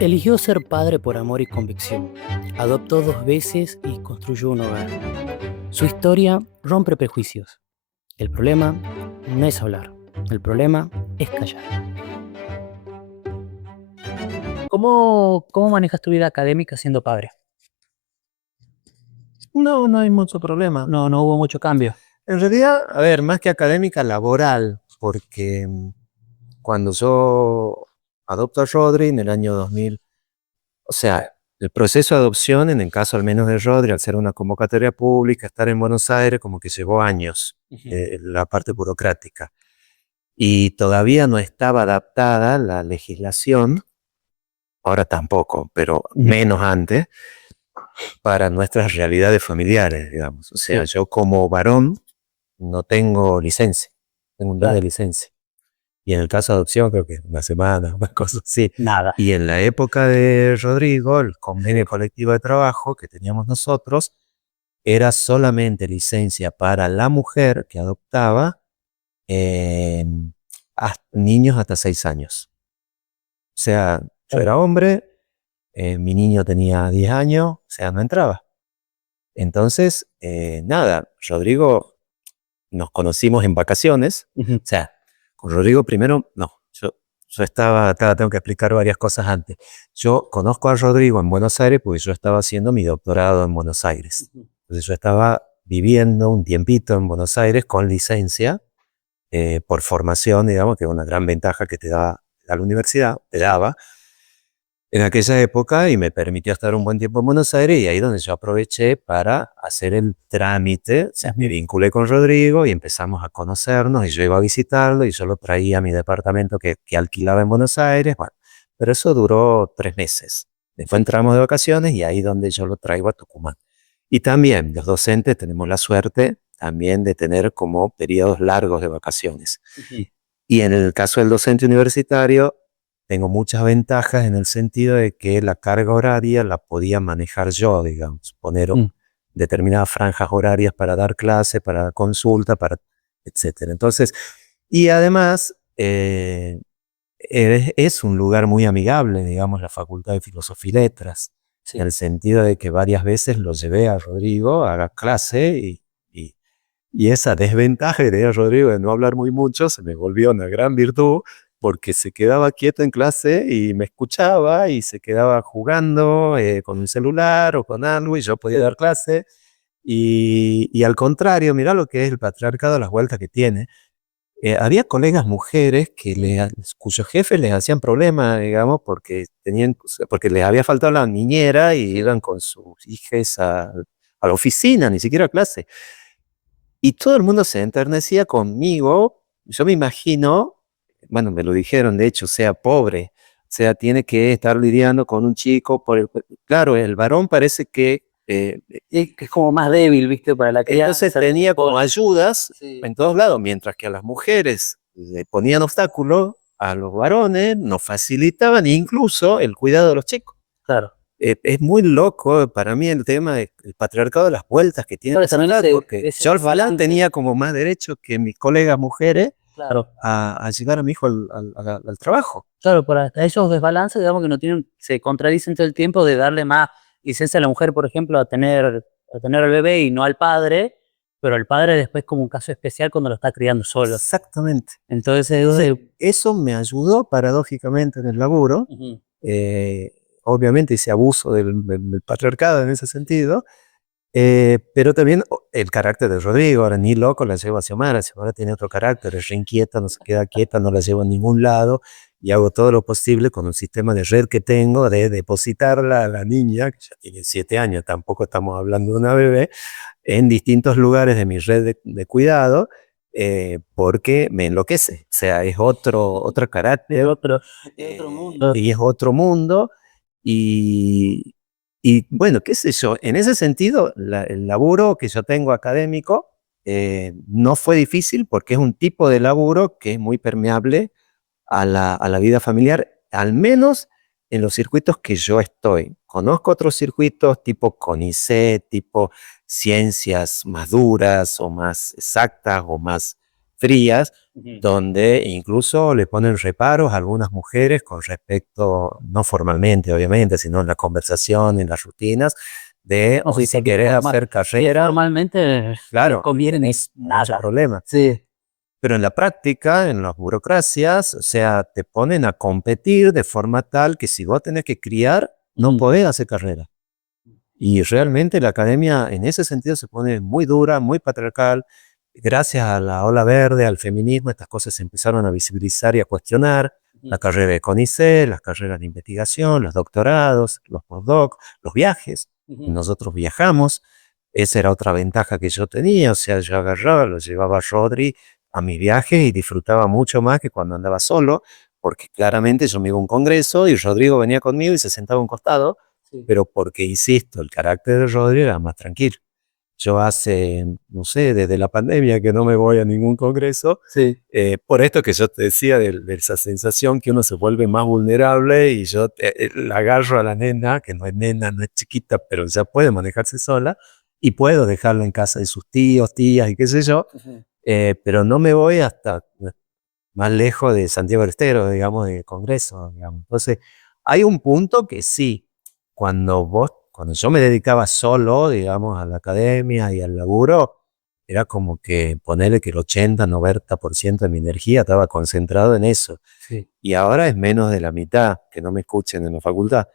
Eligió ser padre por amor y convicción. Adoptó 2 veces y construyó un hogar. Su historia rompe prejuicios. El problema no es hablar. El problema es callar. ¿Cómo manejas tu vida académica siendo padre? No, no hay mucho problema. No hubo mucho cambio. En realidad, a ver, más que académica, laboral, porque cuando yo adopto a Rodri en el año 2000, o sea, el proceso de adopción, en el caso al menos de Rodri, al ser una convocatoria pública, estar en Buenos Aires, como que llevó años, Ujú. la parte burocrática. Y todavía no estaba adaptada la legislación, ahora tampoco, pero Ujú. menos antes, para nuestras realidades familiares, digamos. O sea, Sí, yo como varón no tengo licencia, tengo un día de claro. licencia. Y en el caso de adopción creo que una semana, una cosa así. Nada. Y en la época de Rodrigo, el convenio colectivo de trabajo que teníamos nosotros era solamente licencia para la mujer que adoptaba eh, niños hasta 6 años. O sea, yo Claro. era hombre, mi niño tenía 10 años, o sea, no entraba. Entonces, nada, Rodrigo nos conocimos en vacaciones. Ujú. O sea, con Rodrigo primero, no, yo estaba, acá tengo que explicar varias cosas antes. Yo conozco a Rodrigo en Buenos Aires porque yo estaba haciendo mi doctorado en Buenos Aires. Ujú. Entonces yo estaba viviendo un tiempito en Buenos Aires con licencia por formación, digamos, que es una gran ventaja que te da la universidad, te Sí. daba en aquella época y me permitió estar un buen tiempo en Buenos Aires y ahí donde yo aproveché para hacer el trámite, o sea, me Ujú. vinculé con Rodrigo y empezamos a conocernos y yo iba a visitarlo y yo lo traía a mi departamento que alquilaba en Buenos Aires, bueno, pero eso duró 3 meses. Después Sí. entramos de vacaciones y ahí donde yo lo traigo a Tucumán. Y también los docentes tenemos la suerte también de tener como periodos largos de vacaciones. Ujú. Y en el caso del docente universitario, tengo muchas ventajas en el sentido de que la carga horaria la podía manejar yo, digamos, poner Mm. determinadas franjas horarias para dar clase, para dar consulta, para etcétera. Entonces, y además, es un lugar muy amigable, digamos, la Facultad de Filosofía y Letras, en Sí. el sentido de que varias veces lo llevé a Rodrigo a dar clase y y esa desventaja que tenía Rodrigo de no hablar muy mucho se me volvió una gran virtud porque se quedaba quieto en clase y me escuchaba y se quedaba jugando con un celular o con algo y yo podía dar clase. Y al contrario, mira lo que es el patriarcado, las vueltas que tiene. Había colegas mujeres cuyos jefes les hacían problemas, digamos, porque porque les había faltado la niñera y Sí. iban con sus hijas a la oficina, ni siquiera a clase. Y todo el mundo se enternecía conmigo. Yo me imagino, bueno, me lo dijeron, de hecho, sea pobre, o sea, tiene que estar lidiando con un chico claro, el varón parece que Y que es como más débil, ¿viste? Para la entonces crianza, tenía como pobre. ayudas Sí, en todos lados, mientras que a las mujeres le ponían obstáculos, a los varones nos facilitaban incluso el cuidado de los chicos. claro. Es muy loco para mí el tema del patriarcado de las vueltas que tiene la Claro, también sociedad, ese porque ese Charles Balan desbalance, tenía como más derecho que mis colegas mujeres claro. a llevar a mi hijo al trabajo. Claro, para hasta esos desbalances, digamos, que no tienen se contradicen todo el tiempo de darle más licencia a la mujer, por ejemplo, a tener al bebé y no al padre, pero el padre después como un caso especial cuando lo está criando solo. Exactamente. Entonces, Entonces, eso me ayudó paradójicamente en el laburo. ujú, eh, Obviamente ese abuso del patriarcado en ese sentido, pero también el carácter de Rodrigo, ahora ni loco la llevo a Xiomara, Xiomara tiene otro carácter, es re inquieta, no se queda quieta, no la llevo a ningún lado y hago todo lo posible con un sistema de red que tengo de depositarla a la niña, que ya tiene 7 años, tampoco estamos hablando de una bebé, en distintos lugares de mi red de cuidado, porque me enloquece, o sea, es otro es carácter otro mundo. y es otro mundo. Y, y bueno, qué sé yo, en ese sentido, el laburo que yo tengo académico no fue difícil porque es un tipo de laburo que es muy permeable a la vida familiar, al menos en los circuitos que yo estoy. Conozco otros circuitos tipo CONICET, tipo ciencias más duras o más exactas o más frías, Ujú. donde incluso le ponen reparos a algunas mujeres con respecto, no formalmente obviamente, sino en la conversación, en las rutinas, de No, hoy sí, si porque querés hacer carrera, formalmente les claro, conviene tenés muchos nada. problemas. Sí. Pero en la práctica, en las burocracias, o sea, te ponen a competir de forma tal que si vos tenés que criar, no Ujú. podés hacer carrera. Y realmente la academia en ese sentido se pone muy dura, muy patriarcal. Gracias a la ola verde, al feminismo, estas cosas se empezaron a visibilizar y a cuestionar. La Ujú. carrera de CONICET, las carreras de investigación, los doctorados, los postdoc, los viajes. Ujú. Nosotros viajamos. Esa era otra ventaja que yo tenía. O sea, yo agarraba, lo llevaba a Rodri a mis viajes y disfrutaba mucho más que cuando andaba solo, porque claramente yo me iba a un congreso y Rodrigo venía conmigo y se sentaba a un costado, Sí. pero porque, insisto, el carácter de Rodri era más tranquilo. Yo hace, no sé, desde la pandemia que no me voy a ningún congreso, Sí. por esto que yo te decía de esa sensación que uno se vuelve más vulnerable y yo la agarro a la nena, que no es nena, no es chiquita, pero ya puede manejarse sola, y puedo dejarla en casa de sus tíos, tías y qué sé yo, Ujú. pero no me voy hasta más lejos de Santiago del Estero, digamos, del Congreso, digamos. Entonces, hay un punto que sí, cuando yo me dedicaba solo, digamos, a la academia y al laburo, era como que ponerle que el 80-90% de mi energía estaba concentrado en eso. Sí. Y ahora es menos de la mitad, que no me escuchen en la facultad.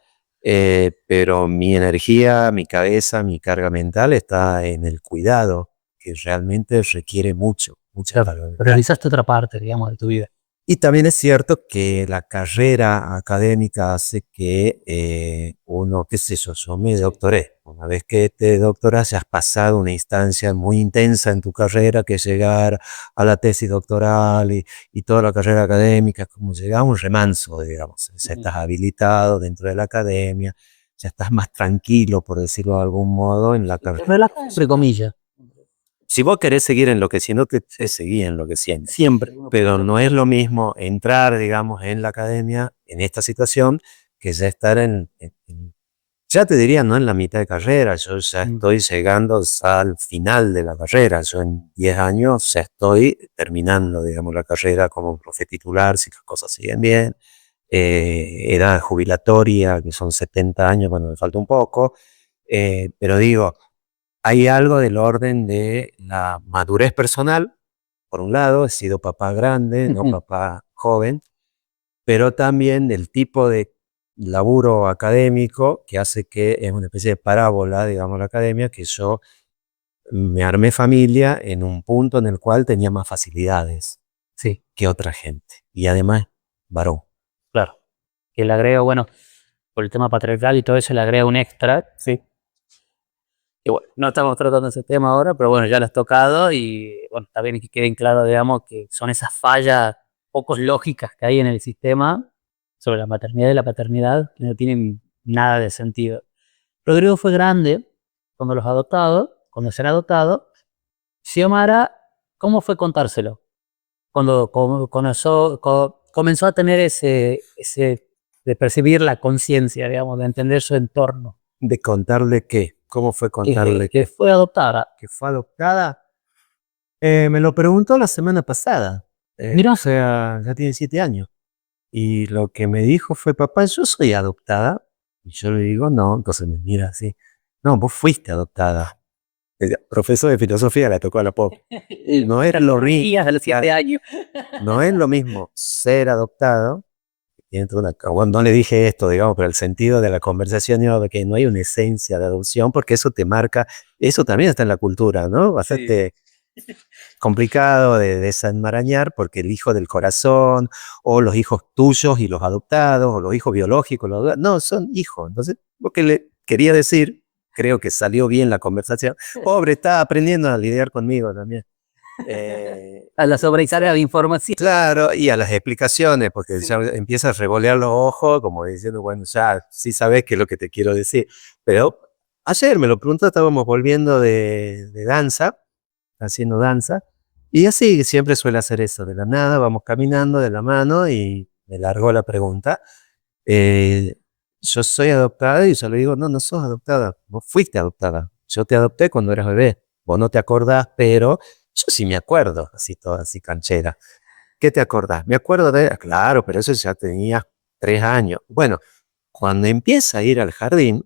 Pero mi energía, mi cabeza, mi carga mental está en el cuidado, que realmente requiere mucho, mucha Claro, carga mental. priorizaste otra parte, digamos, de tu vida. Y también es cierto que la carrera académica hace que uno, qué sé yo me Sí. doctoré. Una vez que te doctoras, ya has pasado una instancia muy intensa en tu carrera, que es llegar a la tesis doctoral y toda la carrera académica, es como llegar a un remanso, digamos. Ya Ujú. estás habilitado dentro de la academia, ya estás más tranquilo, por decirlo de algún modo, en la carrera Relajado, entre profesional. comillas. Si vos querés seguir enloqueciendo, te seguí enloqueciendo. Siempre. Uno puede Pero ser. no es lo mismo entrar, digamos, en la academia, en esta situación, que ya estar ya te diría, no en la mitad de carrera, yo ya Mm. estoy llegando al final de la carrera, yo en 10 años ya estoy terminando, digamos, la carrera como profe titular, si las cosas siguen bien, edad jubilatoria, que son 70 años, bueno, me falta un poco, pero digo, hay algo del orden de la madurez personal, por un lado, he sido papá grande, no Ujú. papá joven, pero también del tipo de laburo académico que hace que es una especie de parábola, digamos, la academia, que yo me armé familia en un punto en el cual tenía más facilidades Sí, que otra gente. Y además, varón. claro. Que le agrega, bueno, por el tema patriarcal y todo eso, le agrega un extra. Sí. Y bueno, no estamos tratando ese tema ahora, pero bueno, ya lo has tocado y bueno, está bien que queden claro, digamos, que son esas fallas pocos lógicas que hay en el sistema sobre la maternidad y la paternidad que no tienen nada de sentido. Rodrigo fue grande cuando los adoptados, cuando será adoptado. Xiomara, ¿cómo fue contárselo? Cuando comenzó a tener ese de percibir la conciencia, digamos, de entender su entorno, ¿De contarle qué? ¿Cómo fue contarle que qué? fue adoptada. ¿Que fue adoptada? Me lo preguntó la semana pasada. O Mira, sea, ya tiene 7 años. Y lo que me dijo fue, papá, yo soy adoptada. Y yo le digo, no. Entonces me mira así. No, vos fuiste adoptada. El profesor de filosofía le tocó a la pobre. No es lo ri- filosofía a los ya, 7 años. no es lo mismo ser adoptado. Tiene toda bueno, no le dije esto, digamos, pero el sentido de la conversación era de que no hay una esencia de adopción, porque eso te marca, eso también está en la cultura, ¿no? Sí. Bastante complicado de desenmarañar porque el hijo del corazón o los hijos tuyos y los adoptados o los hijos biológicos, no, son hijos. Entonces, lo que le quería decir, creo que salió bien la conversación, pobre, está aprendiendo a lidiar conmigo también. Eh, A la sobrecarga de información. claro, y a las explicaciones, porque ya empieza a revolear los ojos como diciendo, bueno, ya sí sabes qué es lo que te quiero decir. Pero ayer me lo preguntó, estábamos volviendo de danza, haciendo danza. Y así siempre suele hacer eso, de la nada, vamos caminando de la mano y me largó la pregunta. eh, yo soy adoptada y yo le digo, no, no sos adoptada, vos fuiste adoptada. Yo te adopté cuando eras bebé, vos no te acordás, pero yo sí me acuerdo, así toda así canchera. ¿Qué te acordás? Me acuerdo de, claro, pero eso ya tenía 3 años. Bueno, cuando empieza a ir al jardín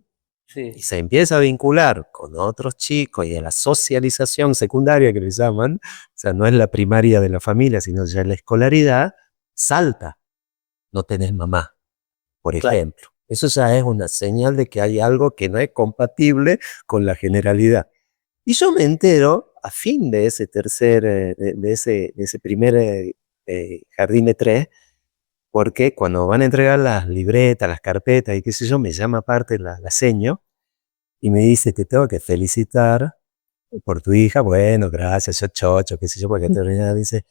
y Sí. se empieza a vincular con otros chicos y a la socialización secundaria que le llaman, o sea, no es la primaria de la familia, sino ya la escolaridad, salta, no tenés mamá, por Claro. ejemplo. Eso ya es una señal de que hay algo que no es compatible con la generalidad. Y yo me entero a fin de ese tercer, de ese primer jardín de 3, porque cuando van a entregar las libretas, las carpetas y qué sé yo, me llama aparte la seño y me dice, te tengo que felicitar por tu hija. Bueno, gracias, yo chocho, qué sé yo, porque termina, dice,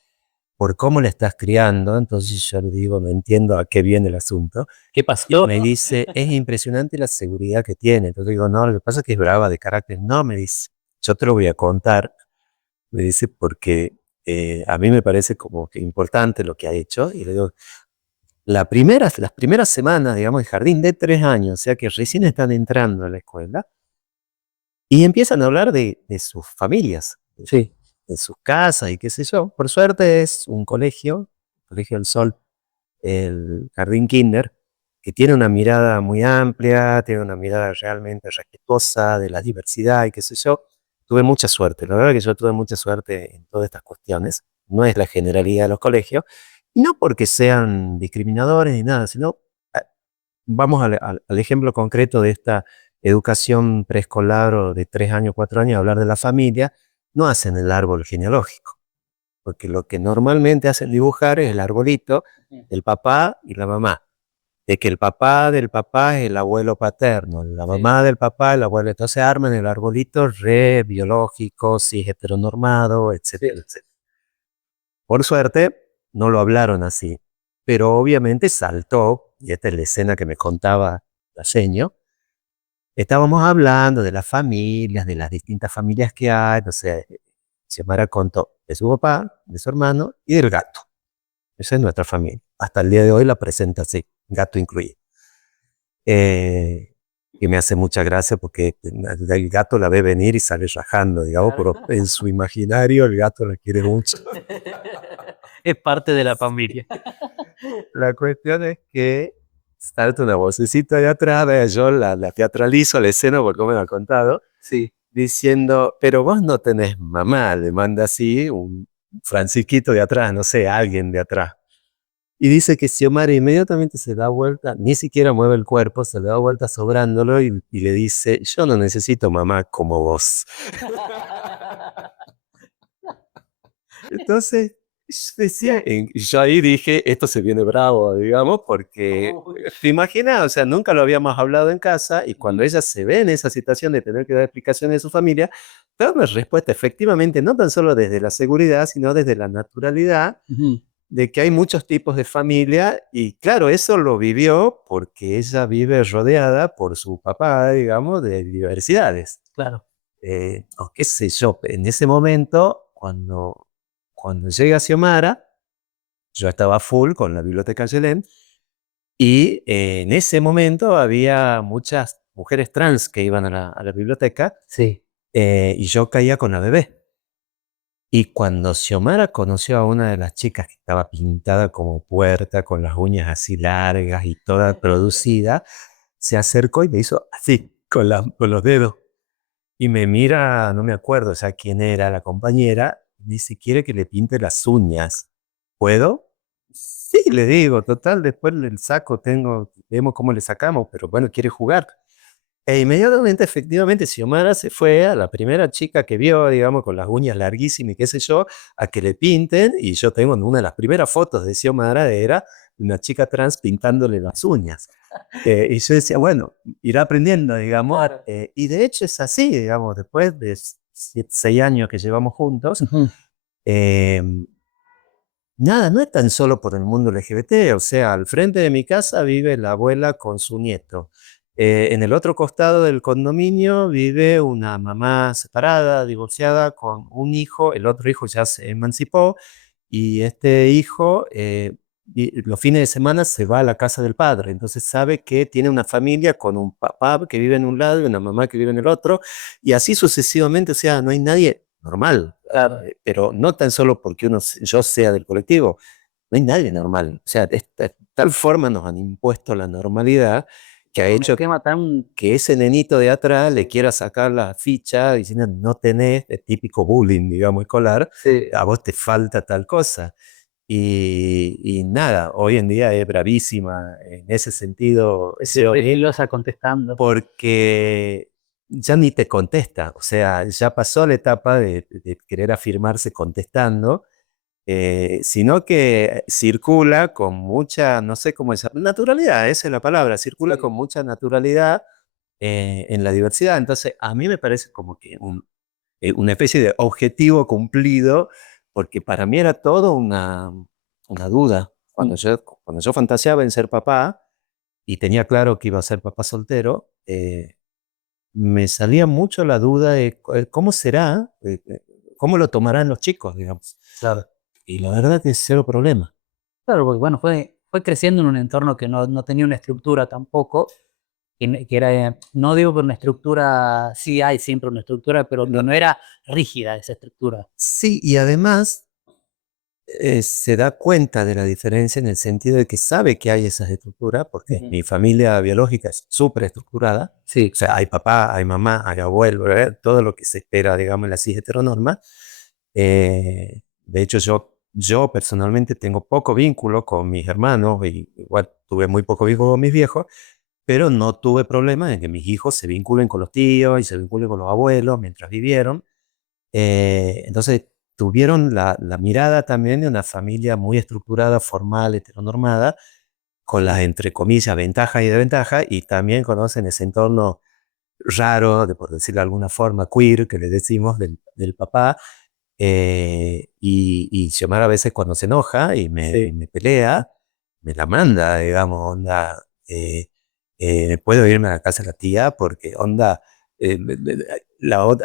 por cómo la estás criando. Entonces yo le digo, no entiendo a qué viene el asunto. ¿Qué pasó? Me dice, es impresionante la seguridad que tiene. Entonces digo, no, lo que pasa es que es brava de carácter. No, me dice, yo te lo voy a contar, me dice, porque a mí me parece como que importante lo que ha hecho. Y le digo, las primeras semanas, digamos, el jardín de 3 años, o sea que recién están entrando a la escuela, y empiezan a hablar de sus familias, Sí. de sus casas y qué sé yo. Por suerte es un colegio, Colegio del Sol, el Jardín Kinder, que tiene una mirada muy amplia, tiene una mirada realmente respetuosa de la diversidad y qué sé yo. Tuve mucha suerte, la verdad que yo tuve mucha suerte en todas estas cuestiones. No es la generalidad de los colegios, y no porque sean discriminadores ni nada, sino ah, vamos al ejemplo concreto de esta educación preescolar o de 3 años, 4 años, hablar de la familia, no hacen el árbol genealógico, porque lo que normalmente hacen dibujar es el arbolito Ujú. del papá y la mamá, de que el papá del papá es el abuelo paterno, la Sí. mamá del papá el abuelo, entonces arman el arbolito re biológico, sí, heteronormado, etcétera, Sí. etcétera. Por suerte, no lo hablaron así, pero obviamente saltó, y esta es la escena que me contaba la seño, estábamos hablando de las familias, de las distintas familias que hay, no sé, Xiomara contó de su papá, de su hermano y del gato. Esa es nuestra familia. Hasta el día de hoy la presenta así, gato incluido. Eh, que me hace mucha gracia porque el gato la ve venir y sale rajando, digamos, Claro. pero en su imaginario el gato la quiere mucho. Es parte de la Sí. familia. La cuestión es que salta una vocecita de atrás, yo la teatralizo la escena porque me lo ha contado, Sí. diciendo, pero vos no tenés mamá, le manda así un Francisquito de atrás, no sé, alguien de atrás. Y dice que Xiomara inmediatamente se da vuelta, ni siquiera mueve el cuerpo, se le da vuelta sobrándolo y le dice, yo no necesito mamá como vos. Entonces, yo decía, y yo ahí dije, esto se viene bravo, digamos, porque Uy. te imaginas, o sea, nunca lo habíamos hablado en casa y cuando Ujú. ella se ve en esa situación de tener que dar explicaciones de su familia, da una respuesta efectivamente, no tan solo desde la seguridad, sino desde la naturalidad Ujú. de que hay muchos tipos de familia y claro, eso lo vivió porque ella vive rodeada por su papá, digamos, de diversidades. Claro. O qué sé yo, en ese momento, cuando llega Xiomara, yo estaba full con la biblioteca Yelén y en ese momento había muchas mujeres trans que iban a la biblioteca Sí. y yo caía con la bebé. Y cuando Xiomara conoció a una de las chicas que estaba pintada como puerta, con las uñas así largas y toda producida, se acercó y me hizo así, con los dedos. Y me mira, no me acuerdo ya quién era la compañera, y dice, quiere que le pinte las uñas. ¿Puedo? Sí, le digo, total, después el saco, vemos cómo le sacamos, pero bueno, quiere jugar. E inmediatamente, efectivamente, Xiomara se fue a la primera chica que vio, digamos, con las uñas larguísimas y qué sé yo, a que le pinten. Y yo tengo una de las primeras fotos de Xiomara, era una chica trans pintándole las uñas. Y yo decía, bueno, irá aprendiendo, digamos. Claro. Y de hecho es así, digamos, después de 6 años que llevamos juntos, Ujú. eh, nada, no es tan solo por el mundo LGBT, o sea, al frente de mi casa vive la abuela con su nieto. En el otro costado del condominio vive una mamá separada, divorciada, con un hijo, el otro hijo ya se emancipó y este hijo los fines de semana se va a la casa del padre, entonces sabe que tiene una familia con un papá que vive en un lado y una mamá que vive en el otro, y así sucesivamente, o sea, no hay nadie normal, Claro. pero no tan solo porque yo sea del colectivo, no hay nadie normal. O sea, de tal forma nos han impuesto la normalidad que ha Un hecho esquema tan... que ese nenito de atrás le quiera sacar la ficha diciendo no tenés, el típico bullying, digamos, escolar, Sí, a vos te falta tal cosa. Y nada, hoy en día es bravísima en ese sentido, siempre Xiori, filosa contestando. porque ya ni te contesta, o sea, ya pasó la etapa de querer afirmarse contestando, sino que circula con mucha, no sé cómo es, naturalidad, esa es la palabra, circula Sí. con mucha naturalidad en la diversidad. Entonces, a mí me parece como que una especie de objetivo cumplido, porque para mí era todo una duda. Cuando yo fantaseaba en ser papá y tenía claro que iba a ser papá soltero, me salía mucho la duda de cómo será, cómo lo tomarán los chicos, digamos. Claro. Y la verdad que es cero problema. Claro, porque bueno, fue creciendo en un entorno que no tenía una estructura tampoco, que era, no digo por una estructura, sí hay siempre una estructura, pero que no era rígida esa estructura. Sí, y además se da cuenta de la diferencia en el sentido de que sabe que hay esas estructuras, porque Ujú. mi familia biológica es súper estructurada, o Sí, sea, hay papá, hay mamá, hay abuelo, ¿verdad? Todo lo que se espera, digamos, en la cis heteronorma. De hecho, yo personalmente tengo poco vínculo con mis hermanos, y igual tuve muy poco vínculo con mis viejos, pero no tuve problema en que mis hijos se vinculen con los tíos y se vinculen con los abuelos mientras vivieron. Entonces tuvieron la mirada también de una familia muy estructurada, formal, heteronormada, con las, entre comillas, ventajas y desventajas, y también conocen ese entorno raro, de por decirlo de alguna forma, queer, que le decimos, del papá. Y Xiomara a veces cuando se enoja y sí. me pelea, me la manda, digamos, onda, puedo irme a la casa de la tía porque, onda,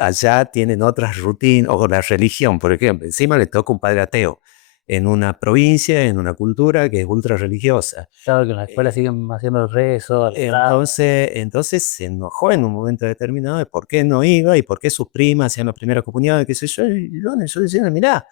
allá tienen otras rutinas, o la religión, por ejemplo, encima le toca un padre ateo, en una provincia, en una cultura que es ultra religiosa. Claro que en la escuela Eh, siguen haciendo el rezo, el trago. entonces se enojó en un momento determinado de por qué no iba y por qué sus primas hacían la primera comunión y qué sé yo. Y bueno, yo decía, mirá,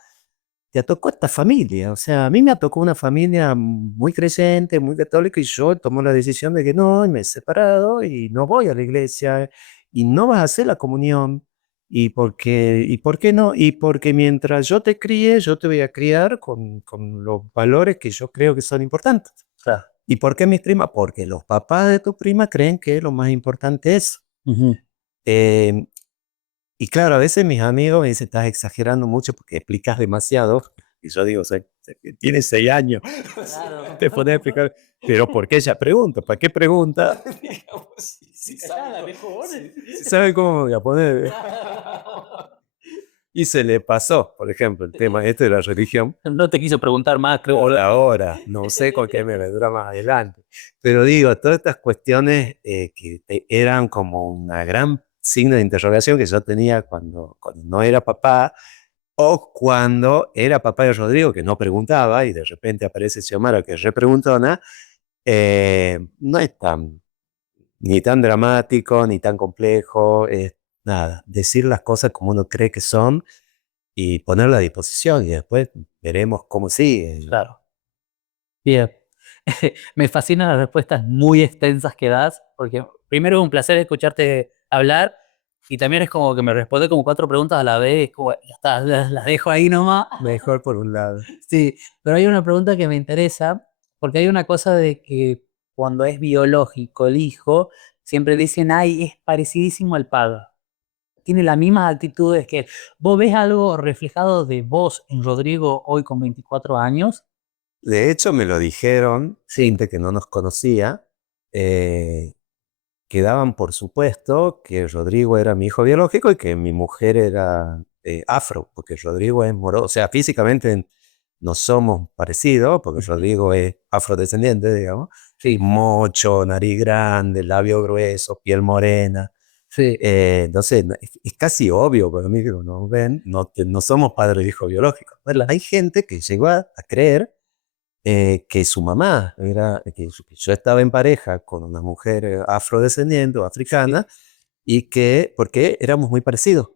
te tocó esta familia. O sea, a mí me tocó una familia muy creyente, muy católica, y yo tomo la decisión de que no, y me he separado y no voy a la iglesia y no vas a hacer la comunión. ¿Y por qué no? Y porque mientras yo te críe, yo te voy a criar con los valores que yo creo que son importantes. Claro. ¿Y por qué mis primas? Porque los papás de tu prima creen que lo más importante es. Ujú. Eh, y claro, a veces mis amigos me dicen, estás exagerando mucho porque explicas demasiado. Y yo digo, tiene 6 años. Claro. Te pones a explicar. Pero ¿por qué ella pregunta? ¿Para qué pregunta? Digamos, si Callada, mejor. si sabe cómo me voy a poner. Y se le pasó, por ejemplo, el tema este de la religión. No te quiso preguntar más, creo. Por ahora, no sé con qué me vendrá más adelante. Pero digo, todas estas cuestiones eran como una gran signo de interrogación que yo tenía cuando no era papá, o cuando era papá de Rodrigo, que no preguntaba, y de repente aparece Xiomara, que es repreguntona. No es ni tan dramático, ni tan complejo, es nada, decir las cosas como uno cree que son y ponerla a disposición, y después veremos cómo sigue. Claro. Bien. Me fascinan las respuestas muy extensas que das, porque primero es un placer escucharte hablar y también es como que me responde como cuatro preguntas a la vez, como, ya está, las dejo ahí nomás. Mejor por un lado. Sí, pero hay una pregunta que me interesa, porque hay una cosa de que cuando es biológico el hijo, siempre dicen, ay, es parecidísimo al padre. Tiene las mismas actitudes que él. ¿Vos ves algo reflejado de vos en Rodrigo hoy con 24 años? De hecho, me lo dijeron Sí. gente que no nos conocía, eh, que daban por supuesto que Rodrigo era mi hijo biológico y que mi mujer era afro, porque Rodrigo es moro, o sea, físicamente no somos parecidos, porque Rodrigo es afrodescendiente, digamos, Sí, mocho, nariz grande, labio grueso, piel morena. sí, Entonces, es casi obvio para mí que nos ven, no somos padre e hijo biológicos. Bueno, hay gente que llegó a creer que su mamá era, que yo estaba en pareja con una mujer afrodescendiente o sí. africana, porque éramos muy parecidos,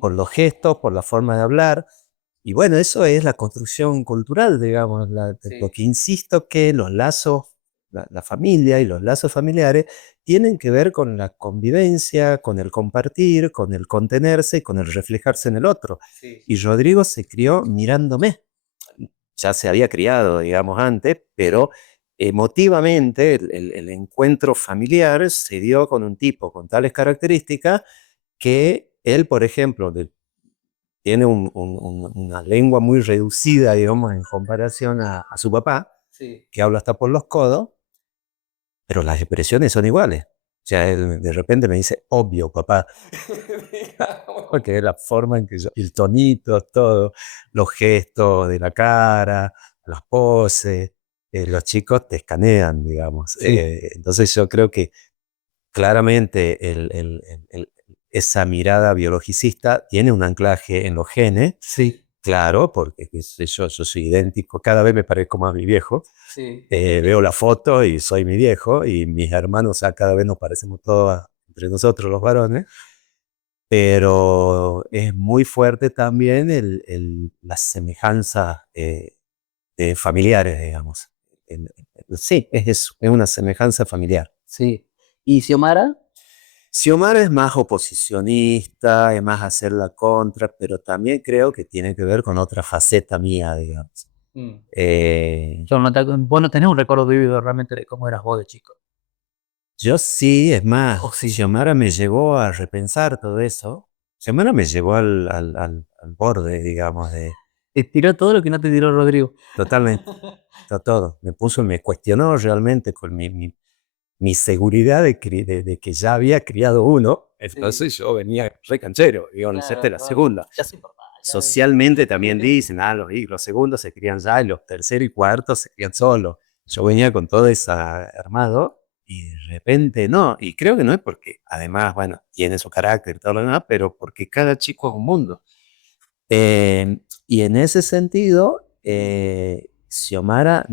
por los gestos, por la forma de hablar, y bueno, eso es la construcción cultural, digamos, lo Sí. que insisto que los lazos, la familia y los lazos familiares tienen que ver con la convivencia, con el compartir, con el contenerse y con el reflejarse en el otro. Sí, Y sí. Rodrigo se crió mirándome. Ya se había criado, digamos, antes, pero emotivamente el encuentro familiar se dio con un tipo con tales características que él, por ejemplo, tiene una lengua muy reducida, digamos, en comparación a su papá, Sí. que habla hasta por los codos, pero las expresiones son iguales. O sea, él de repente me dice, obvio, papá, Digamos. porque es la forma en que yo, el tonito, todo, los gestos de la cara, las poses, los chicos te escanean, digamos. Sí, Entonces yo creo que claramente esa mirada biologicista tiene un anclaje en los genes, sí, claro, porque qué sé yo soy idéntico, cada vez me parezco más a mi viejo. sí. Veo la foto y soy mi viejo, y mis hermanos, o cada vez nos parecemos todos entre nosotros los varones, pero es muy fuerte también las semejanzas familiares, digamos. Sí, es eso, es una semejanza familiar. Sí. ¿Y Xiomara? Xiomara es más oposicionista, es más hacer la contra, pero también creo que tiene que ver con otra faceta mía, digamos. Mm. Eh, Vos no tenés un recuerdo vívido realmente de cómo eras vos de chico. yo sí, es más, Oh, sí. Xiomara me llevó a repensar todo eso. Xiomara me llevó al borde, digamos, de Te tiró todo lo que no te tiró Rodrigo. totalmente, todo. Me cuestionó realmente con mi seguridad de que ya había criado uno. Sí, Entonces yo venía re canchero, digo, no, esta claro, es la no, segunda. ya soy papá, ya. Socialmente también dicen, los segundos se crían ya, y los terceros y cuartos se crían solos. Yo venía con todo eso armado y de repente no. Y creo que no es porque, además, bueno, tiene su carácter y todo lo demás, pero porque cada chico es un mundo. Y en ese sentido, Xiomara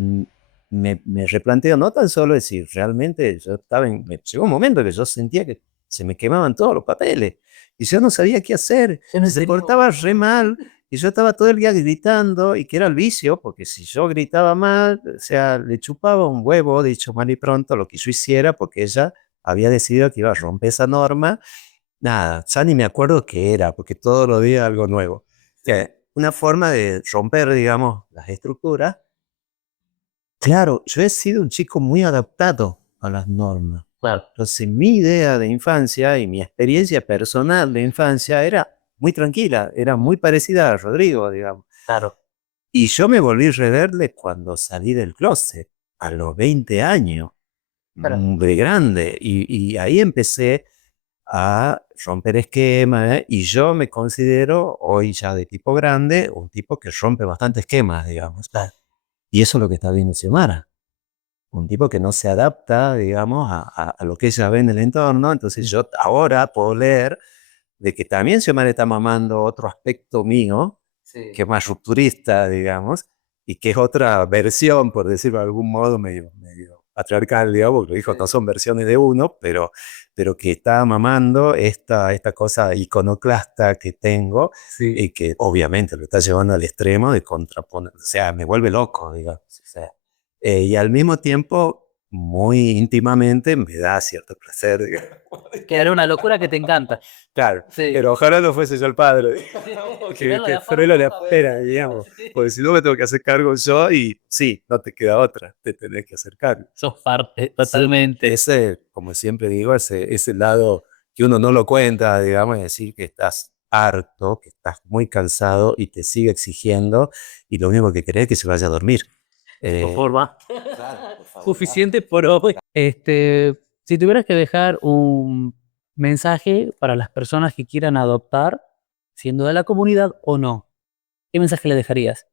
me replanteó no tan solo decir, realmente yo estaba llegó un momento que yo sentía que se me quemaban todos los papeles y yo no sabía qué hacer, Yo no se tenía portaba voz. re mal y yo estaba todo el día gritando y que era el vicio, porque si yo gritaba mal, o sea, le chupaba un huevo, dicho mal y pronto, lo que yo hiciera, porque ella había decidido que iba a romper esa norma. Nada, ya ni me acuerdo qué era, porque todos los días algo nuevo. Que una forma de romper, digamos, las estructuras. Claro, yo he sido un chico muy adaptado a las normas. Claro, Entonces, mi idea de infancia y mi experiencia personal de infancia era muy tranquila, era muy parecida a Rodrigo, digamos. claro, Y yo me volví rebelde cuando salí del closet, a los 20 años, claro. de grande. Y ahí empecé a romper esquemas, ¿eh? Y yo me considero hoy ya de tipo grande, un tipo que rompe bastante esquemas, digamos. Claro. Y eso es lo que está viendo Xiomara. Un tipo que no se adapta, digamos, a lo que ella ve en el entorno. Entonces Mm. yo ahora puedo leer de que también Xiomara está mamando otro aspecto mío, Sí, que es más rupturista, digamos, y que es otra versión, por decirlo de algún modo, medio patriarcal, digamos, porque los hijos no sí, son versiones de uno, pero que está mamando esta cosa iconoclasta que tengo sí. y que obviamente lo está llevando al extremo de contraponer, o sea, me vuelve loco, digamos. O sea, y al mismo tiempo, muy íntimamente, me da cierto placer, digamos. Que era una locura que te encanta. Claro, Sí. pero ojalá no fuese yo el padre, digamos, Que verlo de que afuera freno no la sabe. espera, digamos, porque Sí. si no me tengo que hacer cargo yo y sí, no te queda otra, te tenés que hacer cargo. Sos parte, Sí, totalmente. ese, como siempre digo, ese lado que uno no lo cuenta, digamos, es decir, que estás harto, que estás muy cansado y te sigue exigiendo y lo único que querés es que se vaya a dormir. Por Eh, favor, va. claro, por favor. Suficiente por hoy. Si tuvieras que dejar un mensaje para las personas que quieran adoptar, siendo de la comunidad o no, ¿qué mensaje le dejarías?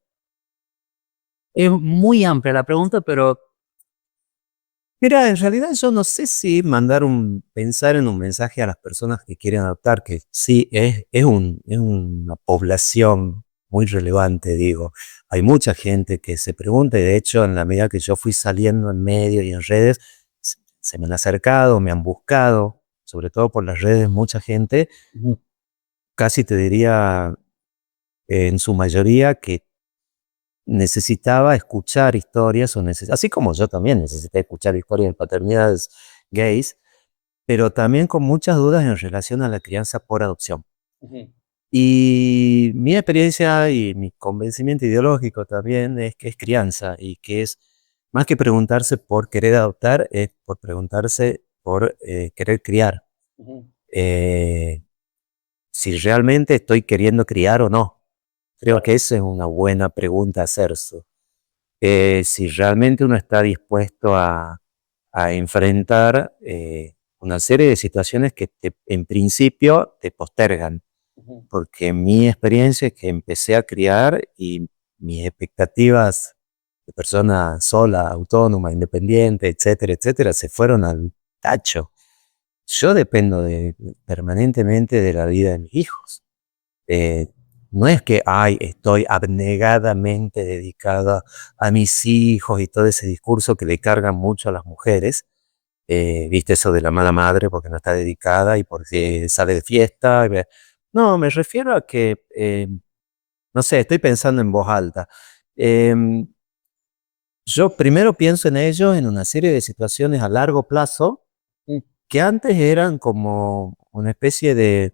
Es muy amplia la pregunta, pero Mira, en realidad yo no sé si pensar en un mensaje a las personas que quieren adoptar, que sí es una población muy relevante, digo. Hay mucha gente que se pregunta, y de hecho, en la medida que yo fui saliendo en medio y en redes, se me han acercado, me han buscado, sobre todo por las redes, mucha gente, ujú, casi te diría en su mayoría, que necesitaba escuchar historias, así como yo también necesité escuchar historias de paternidades gays, pero también con muchas dudas en relación a la crianza por adopción. Ujú. Y mi experiencia y mi convencimiento ideológico también es que es crianza y que es más que preguntarse por querer adoptar, es por preguntarse por querer criar. Ujú. Eh, si realmente estoy queriendo criar o no. Creo Claro. que esa es una buena pregunta a hacerse. Si realmente uno está dispuesto a enfrentar una serie de situaciones que en principio te postergan. Ujú. Porque mi experiencia es que empecé a criar y mis expectativas de persona sola, autónoma, independiente, etcétera, etcétera, se fueron al tacho. Yo dependo permanentemente de la vida de mis hijos. Eh, no es que, ay, estoy abnegadamente dedicada a mis hijos y todo ese discurso que le cargan mucho a las mujeres. Viste eso de la mala madre porque no está dedicada y porque sale de fiesta. No, me refiero a que, no sé, estoy pensando en voz alta. Em, yo primero pienso en ellos en una serie de situaciones a largo plazo Mm. que antes eran como una especie de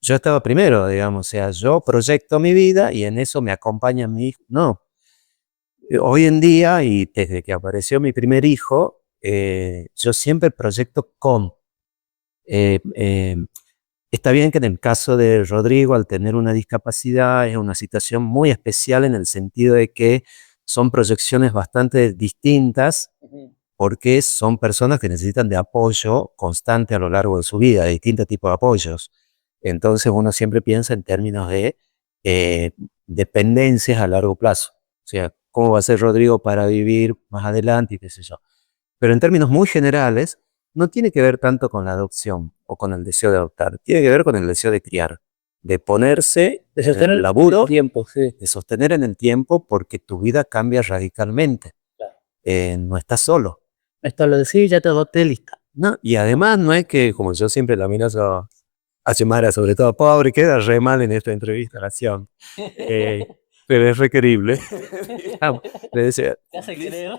yo estaba primero, digamos, o sea, yo proyecto mi vida y en eso me acompaña mi hijo. No, hoy en día y desde que apareció mi primer hijo, yo siempre proyecto con. Eh, eh, está bien que en el caso de Rodrigo, al tener una discapacidad, es una situación muy especial en el sentido de que son proyecciones bastante distintas Ujú. porque son personas que necesitan de apoyo constante a lo largo de su vida, de distintos tipos de apoyos. Entonces uno siempre piensa en términos de eh, dependencias a largo plazo. O sea, ¿cómo va a ser Rodrigo para vivir más adelante y qué sé yo? Pero en términos muy generales, no tiene que ver tanto con la adopción o con el deseo de adoptar, tiene que ver con el deseo de criar, de ponerse De en el sostener el laburo, tiempo, sí. de sostener en el tiempo porque tu vida cambia radicalmente. Claro. No estás solo. Esto lo decís, ya te adopté, lista. No, y además no es que, como yo siempre la amenazo a Xiomara, sobre todo, pobre, queda re mal en esta entrevista, nación. Pero es requerible. Digamos, le decía, Te hace creer.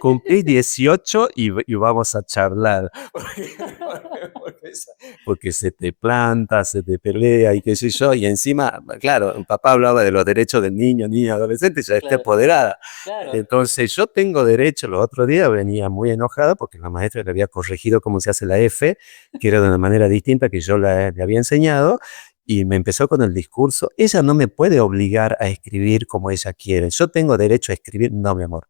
cumplís 18 y vamos a charlar. Porque se te planta, se te pelea y qué sé yo. Y encima, claro, el papá hablaba de los derechos del niño, niña, adolescente, ya está Claro, apoderada. claro. Entonces yo tengo derecho, los otros días venía muy enojada porque la maestra le había corregido cómo se hace la F, que era de una manera distinta que yo le había enseñado, y me empezó con el discurso, ella no me puede obligar a escribir como ella quiere, yo tengo derecho a escribir, no, mi amor,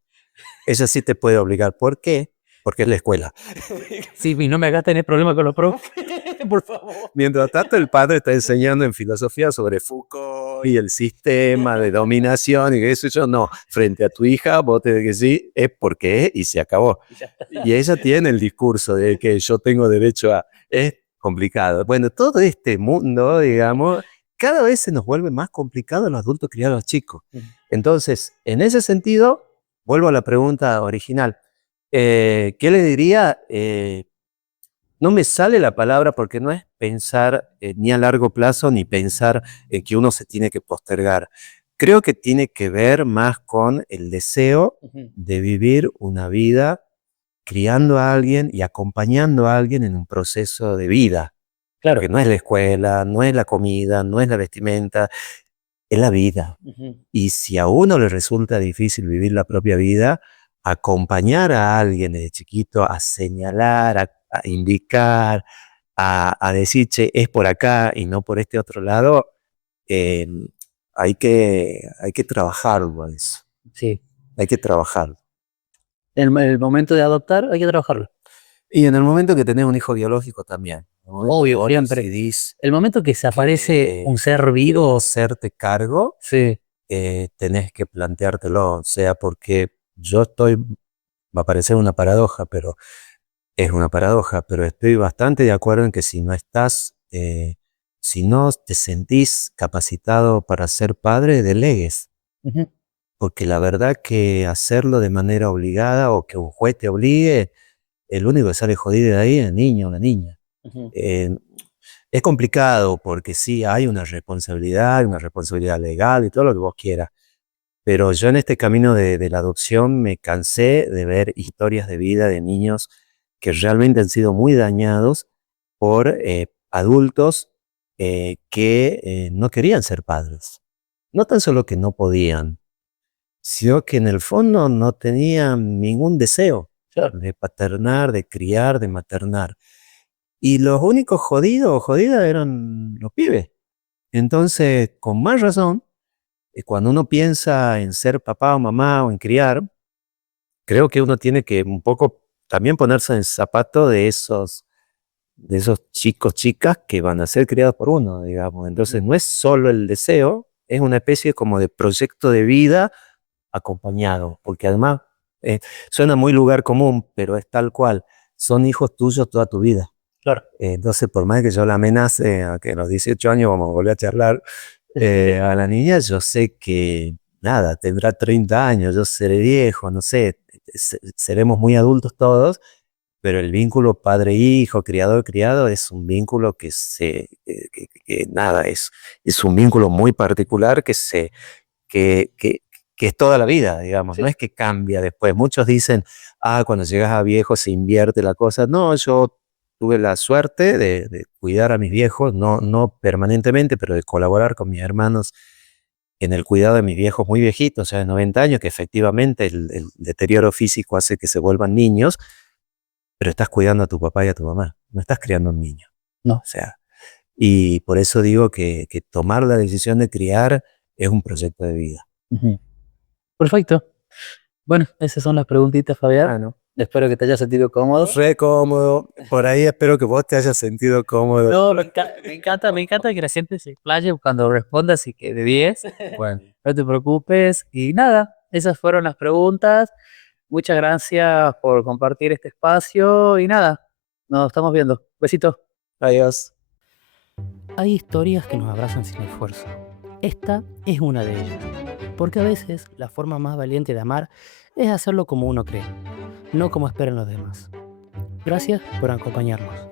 ella sí te puede obligar, ¿por qué? Porque es la escuela. Sí, y no me hagas tener problemas con los profes, por favor. Mientras tanto, el padre está enseñando en filosofía sobre Foucault y el sistema de dominación y qué sé yo. No, frente a tu hija, vos te que sí, es porque es y se acabó. Y ya está. Y ella tiene el discurso de que yo tengo derecho a... Es complicado. Bueno, todo este mundo, digamos, cada vez se nos vuelve más complicado a los adultos criar a los chicos. Ujú. Entonces, en ese sentido, vuelvo a la pregunta original. ¿Qué le diría? No me sale la palabra porque no es pensar ni a largo plazo ni pensar que uno se tiene que postergar. Creo que tiene que ver más con el deseo Ujú. de vivir una vida criando a alguien y acompañando a alguien en un proceso de vida. Claro. Porque no es la escuela, no es la comida, no es la vestimenta, es la vida. Ujú. Y si a uno le resulta difícil vivir la propia vida, acompañar a alguien desde chiquito a señalar, a indicar, a decir, che, es por acá y no por este otro lado, eh, hay que trabajarlo a eso. Sí. Hay que trabajarlo. En el momento de adoptar hay que trabajarlo. Y en el momento que tenés un hijo biológico también. En el momento que Obvio, vos siempre. decidís El momento que se aparece un ser vivo, hacerte cargo, sí. tenés que planteártelo. O sea, porque yo estoy, va a parecer una paradoja, pero es una paradoja, pero estoy bastante de acuerdo en que si no estás, si no te sentís capacitado para ser padre, delegues. Ujú. Porque la verdad que hacerlo de manera obligada o que un juez te obligue, el único que sale jodido de ahí es el niño o la niña. Ujú. Eh, Es complicado porque sí hay una responsabilidad legal y todo lo que vos quieras. Pero yo en este camino de la adopción me cansé de ver historias de vida de niños que realmente han sido muy dañados por adultos que no querían ser padres. No tan solo que no podían, sino que en el fondo no tenían ningún deseo Claro. de paternar, de criar, de maternar. Y los únicos jodidos o jodidas eran los pibes. Entonces, con más razón, cuando uno piensa en ser papá o mamá o en criar, creo que uno tiene que un poco también ponerse en el zapato de esos chicos, chicas que van a ser criados por uno, digamos. Entonces, no es solo el deseo, es una especie como de proyecto de vida acompañado, porque además suena muy lugar común, pero es tal cual, son hijos tuyos toda tu vida. Claro. Entonces, por más que yo la amenace a que a los 18 años vamos a volver a charlar, a la niña yo sé que, nada, tendrá 30 años, yo seré viejo, no sé, seremos muy adultos todos, pero el vínculo padre-hijo, criador-criado es un vínculo que nada, es un vínculo muy particular que, que, que es toda la vida, digamos, no Sí. es que cambia después. Muchos dicen, cuando llegas a viejo se invierte la cosa. No, yo tuve la suerte de cuidar a mis viejos, no permanentemente, pero de colaborar con mis hermanos en el cuidado de mis viejos muy viejitos, o sea, de 90 años, que efectivamente el deterioro físico hace que se vuelvan niños, pero estás cuidando a tu papá y a tu mamá, no estás criando un niño. O No. sea, y por eso digo que tomar la decisión de criar es un proyecto de vida. Ujú. Perfecto. Bueno, esas son las preguntitas, Fabián. Bueno, Espero que te hayas sentido cómodo. re cómodo. Por ahí espero que vos te hayas sentido cómodo. No, me encanta que la gente se explaye cuando respondas y que de 10. Bueno, no te preocupes. Y nada, esas fueron las preguntas. Muchas gracias por compartir este espacio y nada, nos estamos viendo. Besitos. Adiós. Hay historias que nos abrazan sin esfuerzo. Esta es una de ellas. Porque a veces la forma más valiente de amar es hacerlo como uno cree, no como esperan los demás. Gracias por acompañarnos.